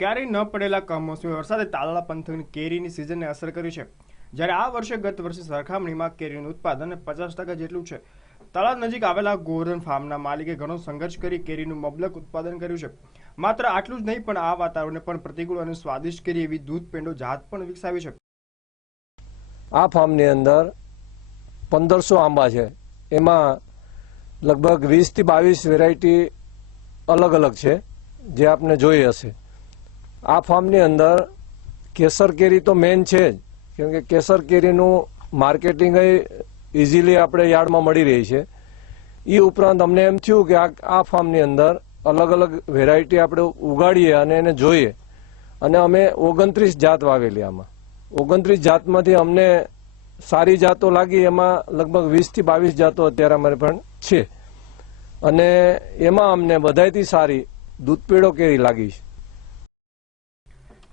ક્યારેય ન પડેલા કમોસમી વરસાદે તાલાળા પંથકની કેરીની સિઝનને અસર કરી છે। જ્યારે આ વર્ષે ગત વર્ષની સરખામણીમાં કેરીનું ઉત્પાદન 50% જેટલું છે। તળાવ નજીક આવેલા ગોવર્ધન ફાર્મના માલિકે ઘણો સંઘર્ષ કરી કેરીનું મબલક ઉત્પાદન કર્યું છે। માત્ર આટલું જ નહીં, પણ આ વાતાવરણને પણ પ્રતિકૂળ અને સ્વાદિષ્ટ કેરી એવી દૂધ પેંડો જાત પણ વિકસાવી છે। આ ફાર્મની અંદર 1500 આંબા છે। એમાં લગભગ 20 થી 22 વેરાયટી અલગ અલગ છે, જે આપને જોઈ હશે। આ ફાર્મની અંદર કેસર કેરી તો મેન છે જ, કેમ કે કેસર કેરીનું માર્કેટિંગ ઇઝીલી આપણે યાર્ડમાં મળી રહી છે। એ ઉપરાંત અમને એમ થયું કે આ ફાર્મની અંદર અલગ અલગ વેરાયટી આપણે ઉગાડીએ અને એને જોઈએ, અને અમે 29 જાત વાવેલી। આમાં 29 જાતમાંથી અમને સારી જાતો લાગી। એમાં લગભગ 20 થી 22 જાતો અત્યારે અમારે પણ છે, અને એમાં અમને બધાયથી સારી દૂધપેડો કેરી લાગી છે।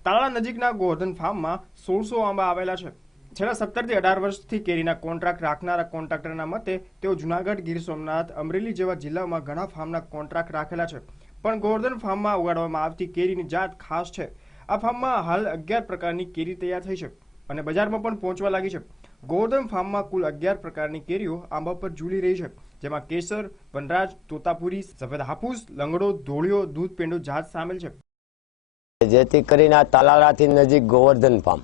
તાલાળા નજીકના ગોવર્ધન ફાર્મમાં 1600 આંબા આવેલા છે। છેલ્લા 17 થી 18 વર્ષથી કેરીના કોન્ટ્રાક્ટ રાખનારા કોન્ટ્રાક્ટરના મતે તેઓ જુનાગઢ, ગીર સોમનાથ, અમરેલી જેવા જિલ્લાઓમાં ઘણા ફાર્મના કોન્ટ્રાક્ટ રાખેલા છે, પણ ગોવર્ધન ફાર્મમાં ઉગાડવામાં આવતી કેરીની જાત ખાસ છે। આ ફાર્મમાં હાલ 11 પ્રકારની કેરી તૈયાર થઈ છે અને બજારમાં પણ પહોંચવા લાગી છે। ગોવર્ધન ફાર્મમાં કુલ 11 પ્રકારની કેરીઓ આંબા પર ઝૂલી રહી છે, જેમાં કેસર, વનરાજ, તોતાપુરી, સફેદ હાપુસ, લંગડો, ધોળિયો, દૂધ પેંડો જાત સામેલ છે। જેથી કરીને આ તાલાળાથી નજીક ગોવર્ધન ફાર્મ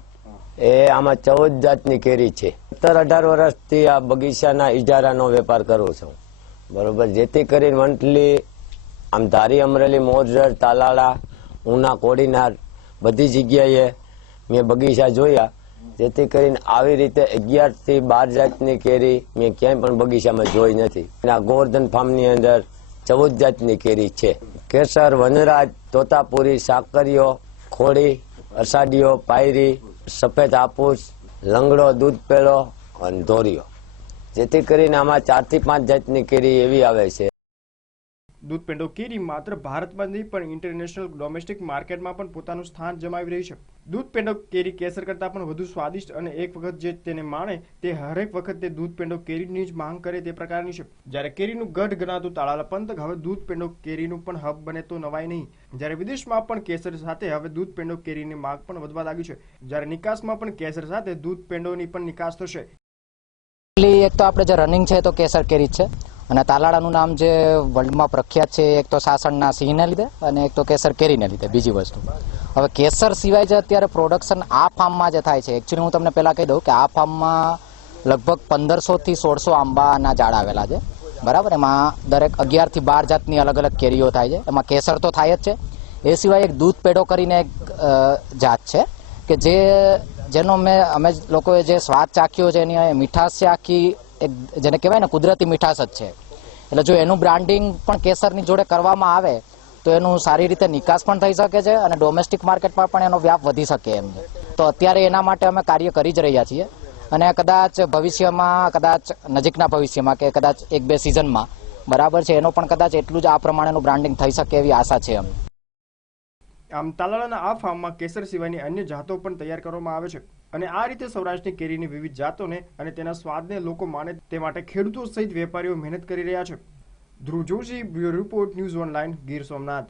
આમાં 14 જાતની કેરી છે। 17-18 વર્ષથી આ બગીચાના ઇજારાનો વેપાર કરું છું, બરોબર। જેથી કરીને મંથલી આમ ધારી, અમરેલી, મોરજર, તાલાળા, ઉના, કોડીનાર બધી જગ્યાએ મેં બગીચા જોયા। જેથી કરીને આવી રીતે 11 થી 12 જાતની કેરી મેં ક્યાંય પણ બગીચામાં જોઈ નથી। આ ગોવર્ધન ફાર્મની અંદર 14 જાતની કેરી છે। કેસર, વનરાજ, તોતાપુરી, સાકરિયો, ખોડી, અષાઢિયો, પાયરી, સફેદ હાપુસ, લંગડો, દૂધ પેળો અને ધોરિયો। જેથી કરીને આમાં 4 થી 5 જાતની કેરી એવી આવે છે। દૂધ પેંડો કેરી માત્ર ભારતમાં નહીં, પણ ઇન્ટરનેશનલ ડોમેસ્ટિક માર્કેટમાં પણ પોતાનું સ્થાન જમાવી રહી છે। દૂધ પેંડો કેરી કેસર કરતાં પણ વધુ સ્વાદિષ્ટ અને એક વખત જે તેને માણે તે હરેક વખત તે દૂધ પેંડો કેરીની જ માંગ કરે તે પ્રકારની છે। જ્યારે કેરીનું ગઢ ગણાતું તાલાળા પંથક હવે દૂધ પેંડો કેરીનું પણ હબ બને તો નવાઈ નહીં। જ્યારે વિદેશમાં પણ કેસર સાથે હવે દૂધ પેંડો કેરીની માંગ પણ વધવા લાગી છે, જ્યારે નિકાસમાં પણ કેસર સાથે દૂધ પેંડોની પણ નિકાસ થશે। એક તો આપણે જે રનિંગ છે તો કેસર કેરી છે, અને તાલાળાનું નામ જે વર્લ્ડમાં પ્રખ્યાત છે, એક તો સાસણના સિંહને લીધે અને એક તો કેસર કેરીને લીધે। બીજી વસ્તુ, હવે કેસર સિવાય જે અત્યારે પ્રોડક્શન આ ફાર્મમાં જે થાય છે, એકચ્યુઅલી હું તમને પહેલાં કહી દઉં કે આ ફાર્મમાં લગભગ 1500 થી 1600 આંબાના ઝાડ આવેલા છે, બરાબર। એમાં દરેક 11 થી 12 જાતની અલગ અલગ કેરીઓ થાય છે। એમાં કેસર તો થાય જ છે, એ સિવાય એક દૂધ પેડો કરીને એક જાત છે કે જેનો અમે લોકોએ જે સ્વાદ ચાખ્યો છે, એની મીઠાશ છે આખી એક, જેને કહેવાય ને કુદરતી મીઠાશ જ છે। એટલે જો એનું બ્રાન્ડિંગ પણ કેસરની જોડે કરવામાં આવે તો એનું સારી રીતે નિકાસ પણ થઈ શકે છે, અને ડોમેસ્ટિક માર્કેટમાં પણ એનો વ્યાપ વધી શકે એમ છે। તો અત્યારે એના માટે અમે કાર્ય કરી જ રહ્યા છીએ, અને કદાચ ભવિષ્યમાં, કદાચ નજીકના ભવિષ્યમાં કે કદાચ 1-2 સિઝનમાં, બરાબર છે, એનો પણ કદાચ એટલું જ આ પ્રમાણેનું બ્રાન્ડિંગ થઈ શકે એવી આશા છે અમને। આમ તાલાળાના આ ફાર્મમાં કેસર સિવાયની અન્ય જાતો પણ તૈયાર કરવામાં આવે છે, અને આ રીતે સૌરાષ્ટ્રની કેરીની વિવિધ જાતોને અને તેના સ્વાદને લોકો માને તે માટે ખેડૂતો સહિત વેપારીઓ મહેનત કરી રહ્યા છે। Dhruv Joshi, bureau report, news online, Gir Somnath.